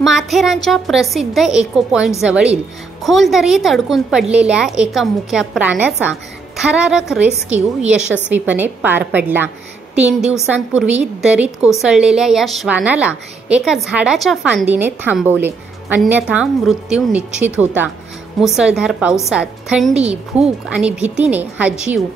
माथेरानच्या प्रसिद्ध echo point जवळील खोल दरीत अडकून पडलेल्या एका मुक्या प्राण्याचा थरारक रेस्क्यू यशस्वीपणे पार पडला। 3 दिवसांपूर्वी दरीत कोसळलेल्या या श्वानाला एका झाडाच्या फांदीने थांबवले, अन्यथा मृत्यू निश्चित होता। मुसळधार पावसात, थंडी, भूक आणि भीतीने हा जीव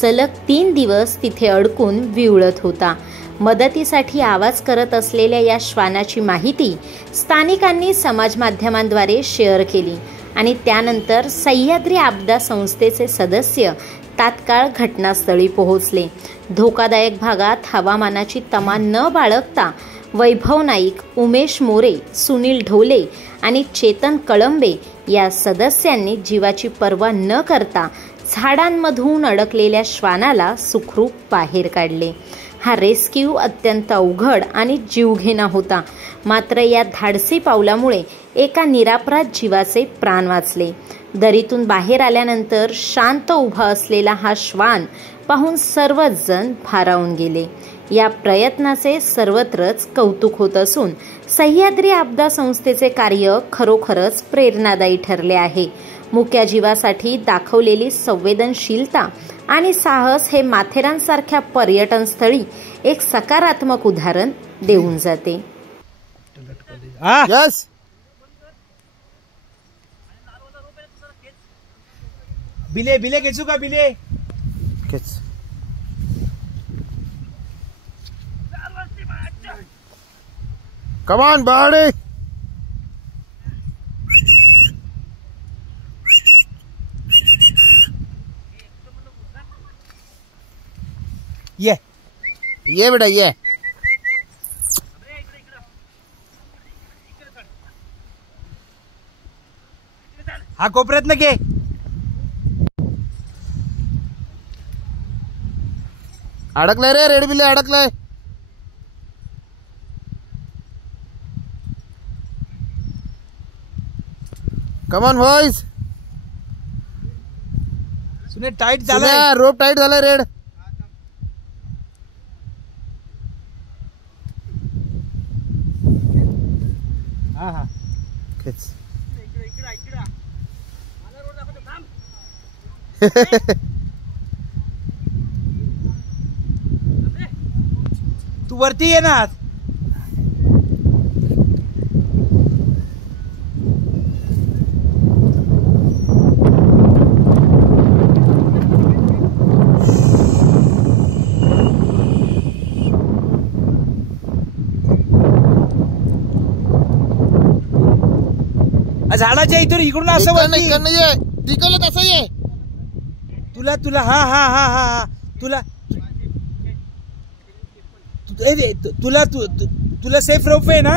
सलग 3 दिवस तिथे अडकून विवळत होता। मदतीसाठी आवाज करत असलेल्या या श्वानाची माहिती स्थानिकांनी समाज माध्यमांद्वारे शेअर केली आणि त्यानंतर सह्याद्री आपदा संस्थेचे सदस्य तात्काळ घटनास्थळी पोहोचले। धोकादायक भागात हवामानाची तमा न बाळगता वैभव नाईक, उमेश मोरे, सुनील ढोले आणि चेतन कळंबे या सदस्यांनी जीवाची पर्वा न करता झाडांमधून अडकलेल्या श्वानाला सुखरूप बाहेर काढले। हा रेस्क्यू अत्यंत अवघड आणि जीवघेणा होता, मात्र या धाडसी पावलामुळे एका निरापराध जीवाचे प्राण वाचले। दरीतून बाहेर आल्यानंतर शांत उभा असलेला हा श्वान पाहून सर्वच जण भारावून गेले। या प्रयत्नाचे सर्वत्रच कौतुक होत असून सह्याद्री आपदा संस्थेचे कार्य खरोखरच प्रेरणादायी ठरले आहे। मुक्या जीवासाठी दाखवलेली संवेदनशीलता आणि साहस हे माथेरानसारख्या पर्यटन स्थळी एक सकारात्मक उदाहरण देऊन जाते। यस बिले बिले खेचू का बिले खेच कम ऑन बॉडी ये बेटा ये हा कोपऱ्यात न घे। अडकलाय रे रेड बिले अडकलाय। कम ऑन बॉयज सुने टाइट झालाय, रोप टाइट झालाय रेड। हा खेच तू वरती ये ना। झाडाच्या इथून इकडून असं तिकडलं कसं ये तुला तुला हा हा हा हा तुला तुला तुला सेफ रोप आहे ना।